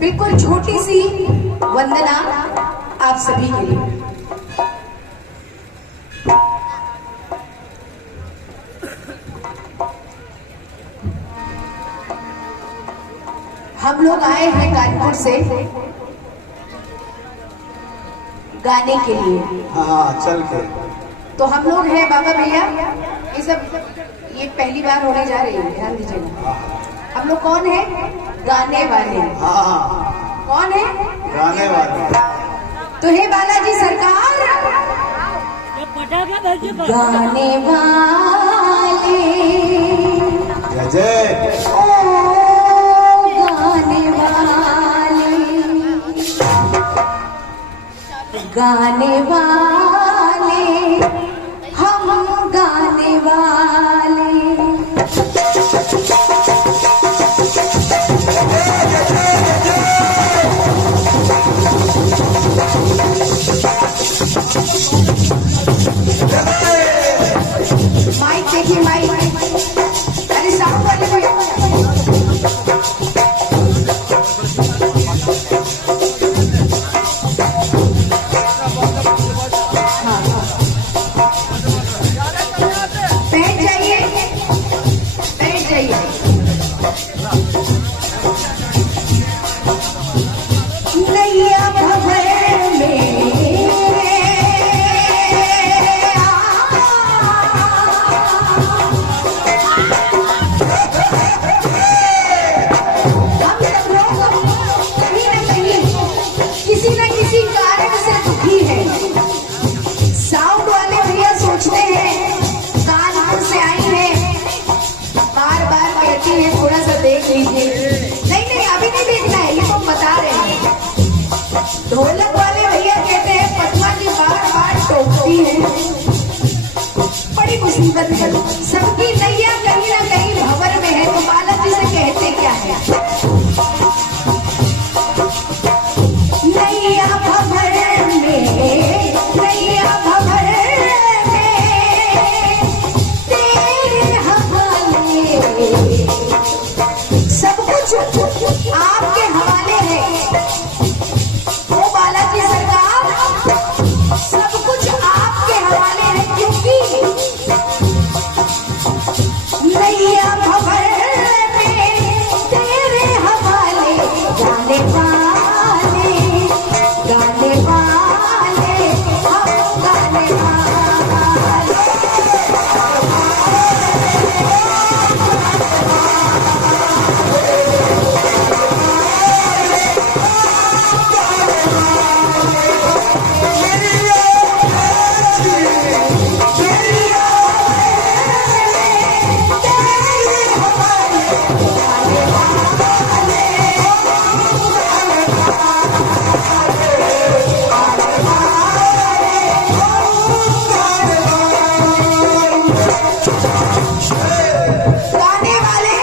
बिल्कुल छोटी सी वंदना आप सभी के लिए। हम लोग आए हैं कानपुर से गाने के लिए। हाँ चल के। तो हम लोग हैं बाबा भैया, ये सब ये पहली बार होने जा रही है, ध्यान दीजिएगा। हम लोग कौन है? गाने वाले। हाँ कौन है? गाने वाले। तो हे बालाजी सरकार, गाने वाले जय जय। गाने वाले हम गाने वाले। माइक देखिए, माइक। अरे साउंड वाले भैया। थोड़ा सा देख लीजिए। नहीं अभी नहीं देखना है, ये तो बता रहे हैं। ढोलक वाले भैया कहते हैं पटना की बार बार टोकती है। बड़ी मुसीबत है, सबकी नैया कहीं ना कहीं भंवर में है। तो बालाजी से कहते क्या है? नैया भंवर में, नैया भंवर में तेरे हवाले। सब कुछ आपके हवाले है। ओ बालाजी सरकार, सब कुछ आपके हवाले है, क्योंकि नैया भंवर में तेरे हवाले। गाने वाले,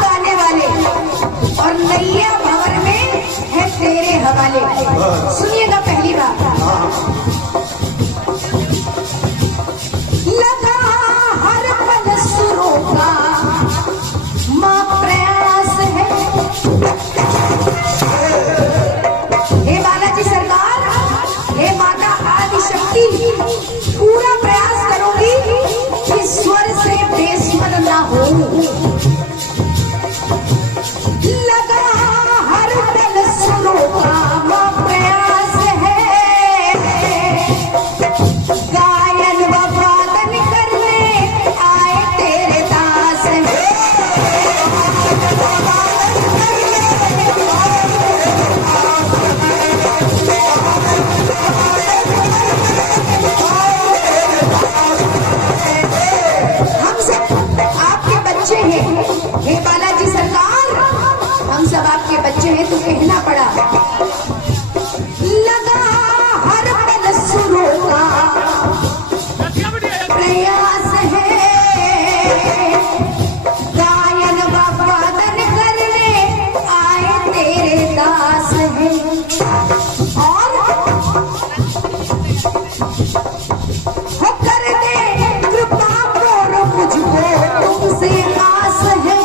गाने वाले हम गाने वाले। सुनिएगा पहली बात। लगा हर पल सुरों का माँ प्रयास है। हे बालाजी सरकार, हे माता आदि शक्ति, पूरा प्रयास करूंगी कि स्वर से बेस्वर ना हो। लगा हर पल सुरों का प्रयास है, गायन व वादन करने आए तेरे दास है। हम सब आपके बच्चे हैं, हे बालाजी सरकार, हम सब आपके बच्चे हैं। तो कहना पड़ा, लगा हर पल सुरों का प्रयास है, गायन व वादन करने आए तेरे दास है। और हो कर दे कृपा करो मुझको, तुमसे आस है।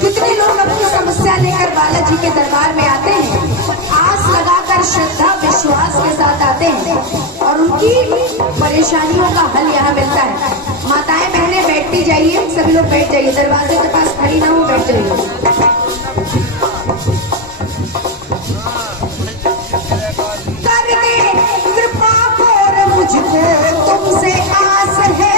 कितने लोग अपनी समस्या लेकर बालाजी के दरबार में आते हैं, आस लगाकर श्रद्धा विश्वास के साथ आते हैं और उनकी परेशानियों का हल यहाँ मिलता है। माताएं बहनें बैठती जाइए, सभी लोग बैठ जाइए, दरवाजे के पास खड़ी ना हो, बैठ जाइए। मुझको तुमसे आस है,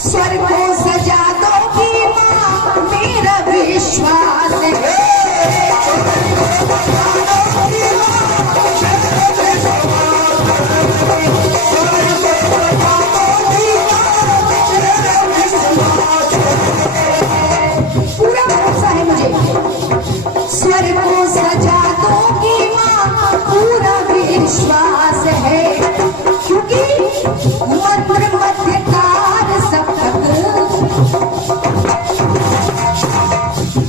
स्वर्ग को सजा दोगी माँ, मेरा विश्वास है। पूरा भरोसा है मुझे, स्वर्ग को सजा दोगी माँ, पूरा विश्वास है, क्योंकि मंत्र मध्यकार सब तक।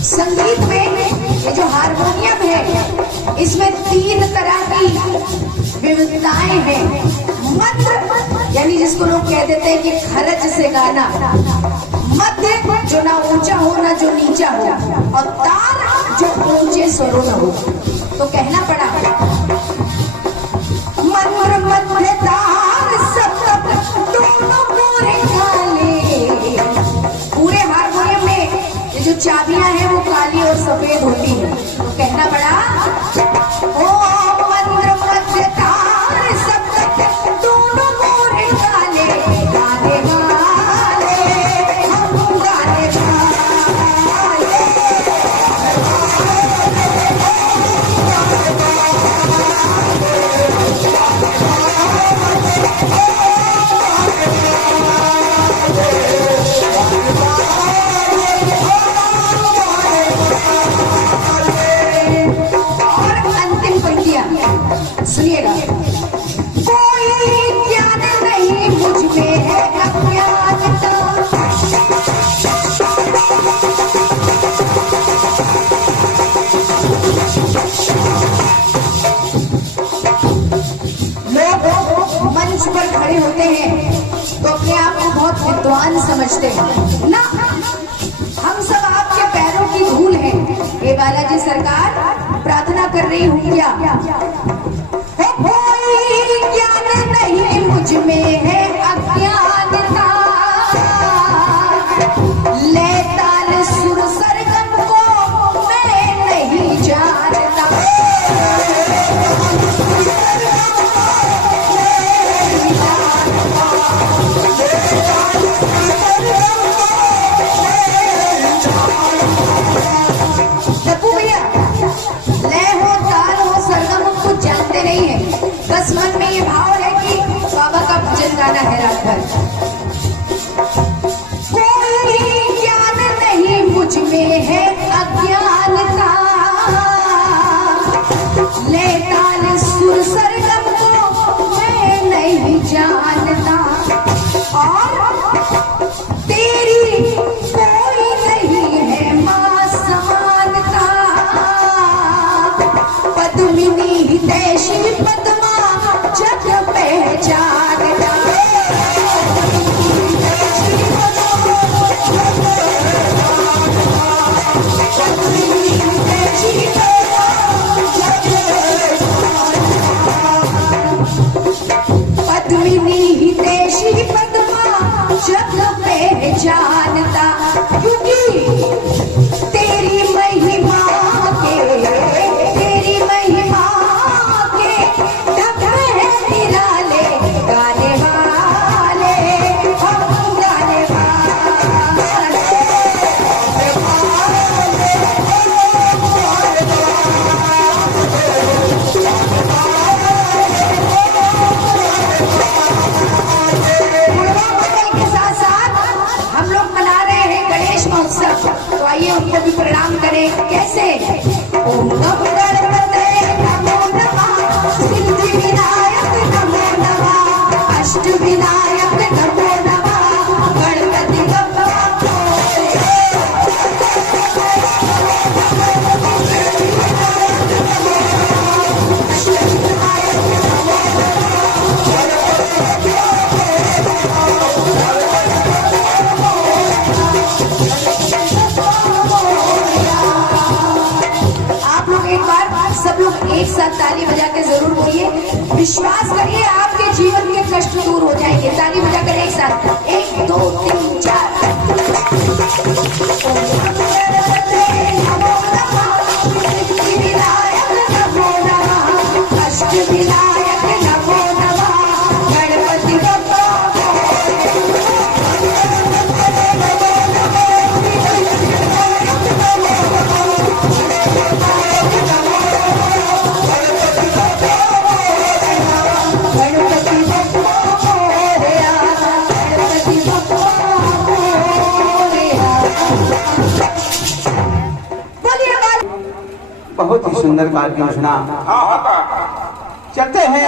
संगीत में ये जो हारमोनियम है, इसमें 3 तरह की विविधताएं हैं। मंत्र यानी जिसको लोग कह देते हैं कि खरज से गाना, मध्य जो ना ऊंचा हो ना जो नीचा हो, और तार जो ऊंचे स्वरों में हो। तो कहना पड़ा मंत्र मध्य तार सब दोनों पूरे काले। पूरे हारमोनियम में ये जो चाबियां हैं वो काली और सफेद होती हैं। तो कहना पड़ा ओ मंत्र मध्य तार सब दोनों पूरे काले, गाने वाले हम गाने सुनिएगा। कोई ज्ञान नहीं मुझ में है अज्ञानता, लोग मंच पर खड़े होते हैं तो अपने आप को बहुत विद्वान समझते हैं ना। हम सब आपके पैरों की धूल हैं। हे बालाजी सरकार, प्रार्थना कर रही हूँ क्या? कोई ज्ञान नहीं मुझ में है अज्ञानता, ले ताल सुर सरगम को मैं नहीं जानता। टप्पू भैया, लय हो ताल हो सरगम हम कुछ जानते नहीं है, बस मन में ये भाव है कि बाबा का भजन गाना है रात भर। कोई ज्ञान नहीं मुझ में है अज्ञानता, ले ताल सुर सरगम को मैं नहीं जानता, और तेरी कोई नहीं है माँ समानता। पद्मिनी हितैषी पद्मा जग पहचानता, पद्मिनी हितैषी पद्मा जग पहचानता, क्योंकि तेरी महिमा के ढक है निराले, गाने वाले हम गाने वाले। के साथ साथ हम लोग मना रहे हैं गणेश महोत्सव, तो आइए उनको भी प्रणाम करें। कैसे? ओम नमो गणपते नमो नमः, सिद्धि विनायक नमो नमः, अष्ट विनायक नमो नमः, गणपति बप्पा लोग एक साथ ताली बजा के जरूर बोलिए। विश्वास करिए आपके जीवन के कष्ट दूर हो जाएंगे। ताली बजा कर एक साथ 1 2 3 4। नमो नमः विनायक नमो नमः अष्ट विनायक नमो नमः गणपति बप्पा बहुत ही सुंदर कार्यक्रम सुना। चलते हैं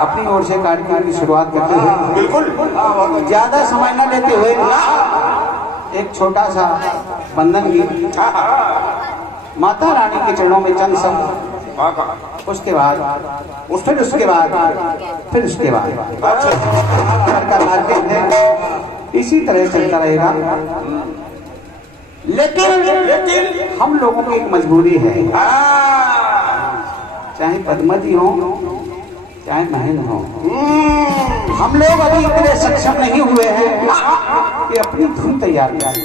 अपनी ओर से कार्यक्रम की शुरुआत करते हैं। बिल्कुल। ज्यादा समय न लेते हुए एक छोटा सा बंधन गीत माता रानी के चरणों में चंद शब्द, उसके बाद फिर उसके बाद का कार्यक्रम है। इसी तरह चलता रहेगा। लेकिन हम लोगों की एक मजबूरी है, चाहे पद्मजी हो चाहे महेंद्र हो, हम लोग अभी इतने सक्षम नहीं हुए हैं कि अपनी धुन तैयार करें।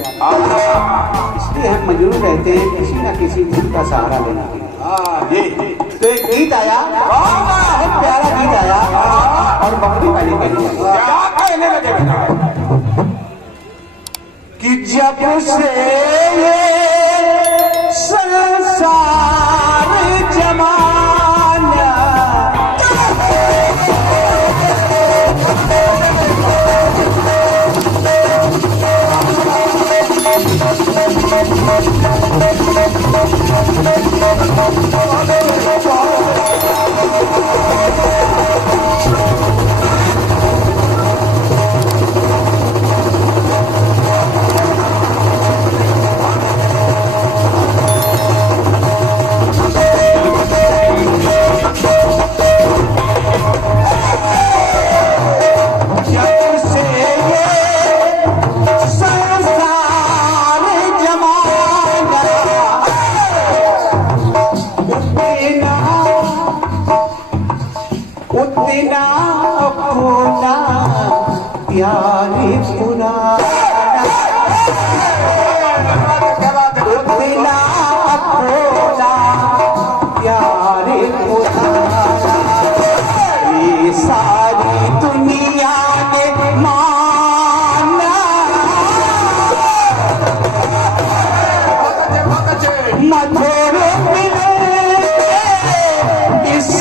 इसलिए हम मजबूर रहते हैं किसी न किसी धुन का सहारा लेना के लिए। तो एक गीत आया, बहुत प्यारा गीत आया और बकरी वाली कहने लगे कि जब से ये संसार जमाना उतना अपना प्यार पुराना उतना अपना प्यार पुराना ये सारी दुनिया ने माना मधुर मिले इस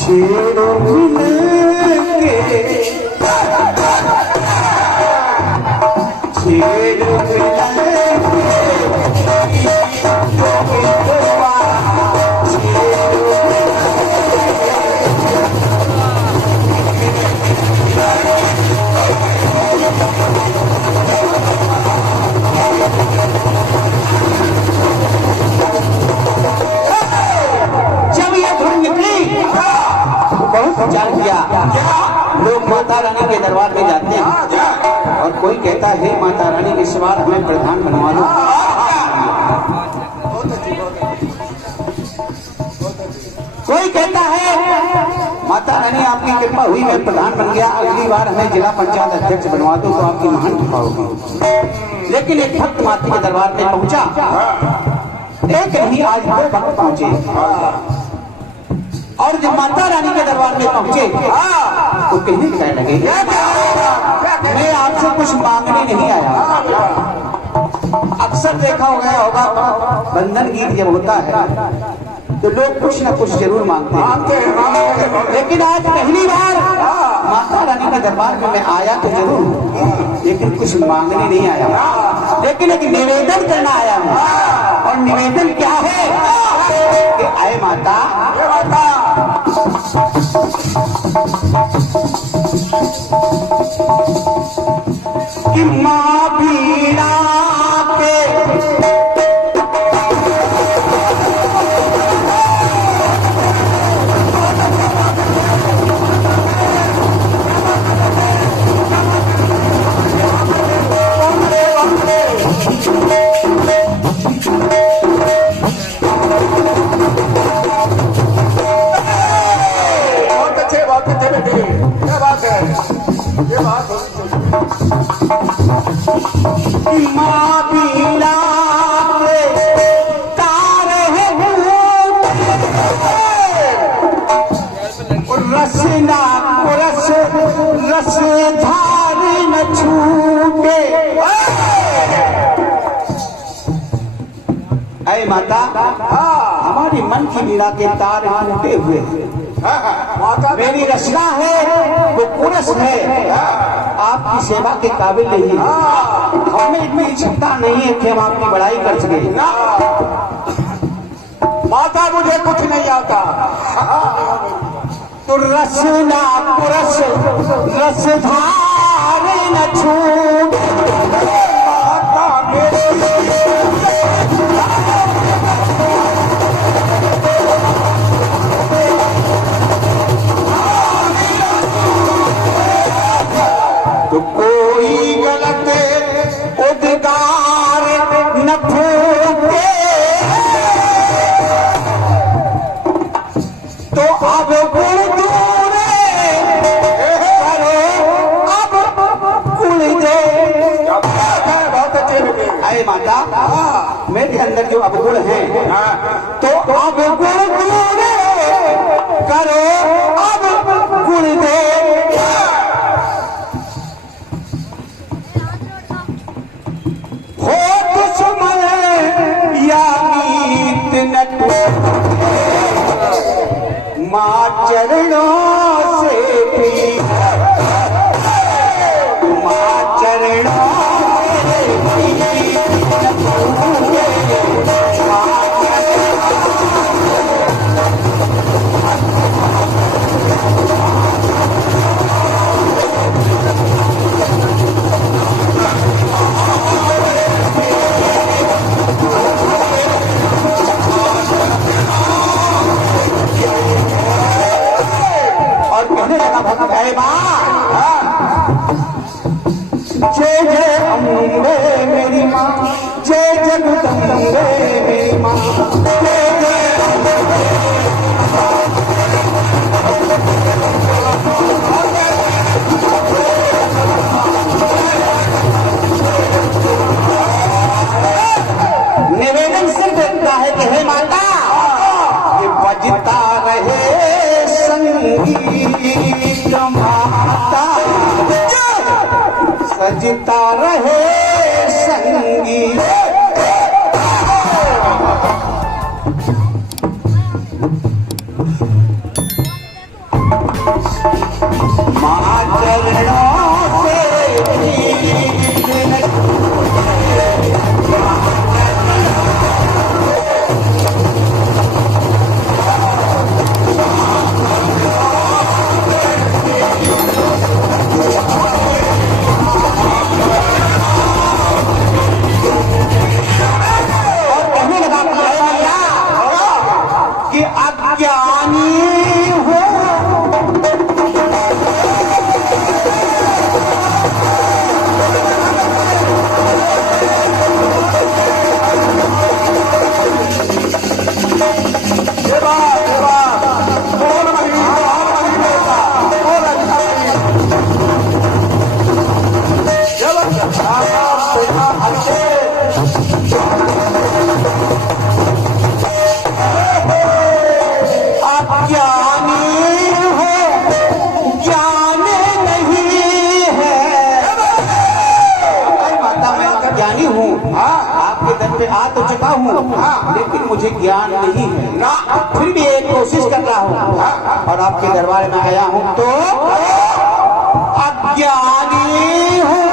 छेड़ो मिलके छेड़ो लोग माता रानी के दरबार में जाते हैं और कोई कहता है माता रानी इस बार हमें प्रधान बनवा दो। कोई कहता है माता रानी आपकी कृपा हुई मैं प्रधान बन गया, अगली बार हमें जिला पंचायत अध्यक्ष बनवा दो तो आपकी महान कृपा होगी। लेकिन एक भक्त माता के दरबार में पहुंचा, एक नहीं आज 2 भक्त पहुंचे और जब माता रानी के दरबार में पहुंचे तो कहने लगे मैं आपसे कुछ मांगने नहीं आया। अक्सर देखा होगा बंधन गीत जब होता है तो लोग कुछ न कुछ जरूर मांगते हैं, लेकिन आज पहली बार माता रानी के दरबार में मैं आया तो जरूर, लेकिन कुछ मांगने नहीं आया, लेकिन एक निवेदन करना आया हूँ। और निवेदन क्या है कि आए माता कि माँ बीड़ा पे माँ बीना रसना रस धारी न छूटे। ऐ माता, हमारी मन की वीणा के तार टूटे हुए हैं। मेरी रचना है वो पुरुष है, आपकी सेवा के काबिल नहीं है। हमें इतनी क्षमता नहीं है कि हम आपकी बड़ाई कर सके। माता मुझे कुछ नहीं आता। तो रसना पुरस रस धार न छूट। तो कोई गलत उद्गार न फूटे, तो अब माता, मेरे अंदर जो अवगुण है तो अवगुण दूर करो, अब गुण दे। हो दुश्मन या मीत न टूटे, माँ चरणों से भी, माँ चरणों और कहने लगा भक्त है जय जय अम्बे मेरी माँ, जय जगदम्बे मेरी माँ, जय जय निवेदन से देखता है कि हे माता, ये बजता रहे संगीत माता, सजता रहे संगीत। माँ चरणों से आ तो चुका हूँ, लेकिन मुझे ज्ञान नहीं है ना, फिर भी एक कोशिश कर रहा हूँ और आपके दरबार में आया हूँ तो अज्ञानी हूँ,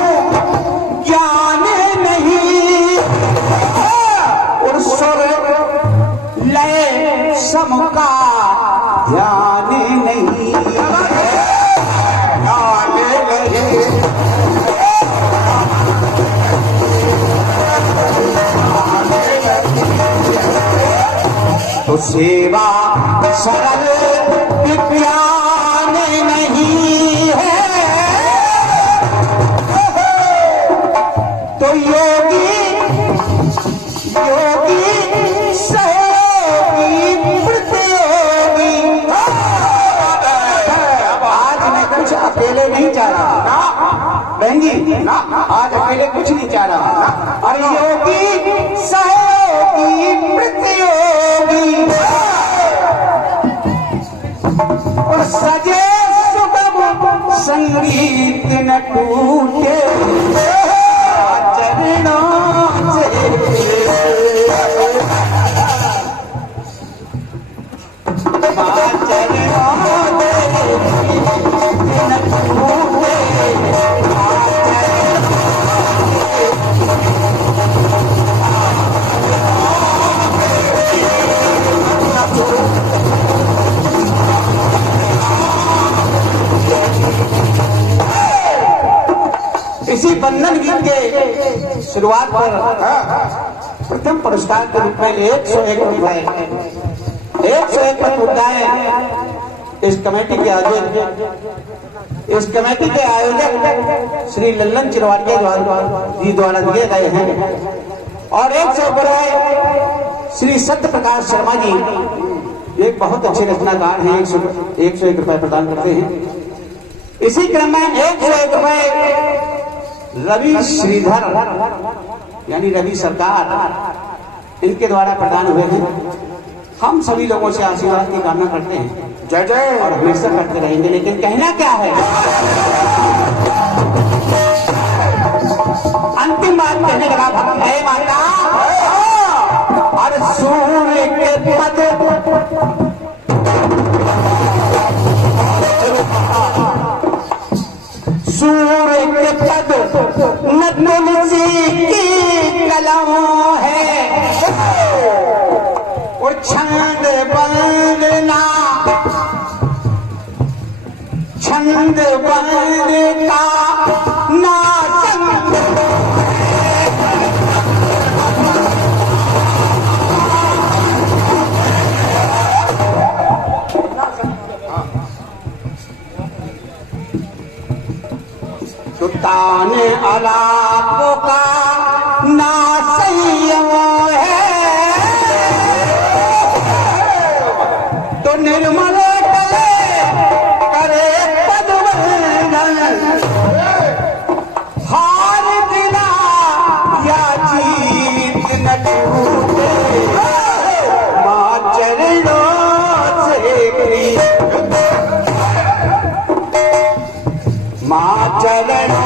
ज्ञान नहीं, और स्वर लय सम का ध्यान नहीं, ध्यान नहीं। तो सेवा सरल विज्ञान नहीं है, तो योगी योगी सहयोगी प्रतियोगी। आज मैं कुछ अकेले नहीं जा रहा बहन जी, आज पहले कुछ नहीं चाह रहा। और योगी सहयोगी प्रतियोगी और सजे सुगम संगीत न टूटे चरणों से इसी बंधन गीत के शुरुआत पर प्रथम पुरस्कार के रूप में 101 रुपए 101 रुपए इस कमेटी के आयोजक श्री लल्लन चिरवाड़िया जी द्वारा दिए गए हैं और 100 रुपए श्री सत्य प्रकाश शर्मा जी एक बहुत अच्छे रचनाकार हैं 101 रुपए प्रदान करते हैं। इसी क्रम में 101 रुपए रवि श्रीधर यानी रवि सरकार इनके द्वारा प्रदान हुए हैं। हम सभी लोगों से आशीर्वाद की कामना करते हैं, जय जय। और हमेशा करते रहेंगे। लेकिन कहना क्या है, अंतिम बात कहने लगा भक्त है माता और सूर्य के पद सूर्य के पद न तुलसी की कलम है और छंद बंदना छंद बंद का नासंग ताने अलापों का ना संयम है तो निर्मल कले करे पदवंदन हार बिना या जीत न टूटे मां चरणों से मां चरणों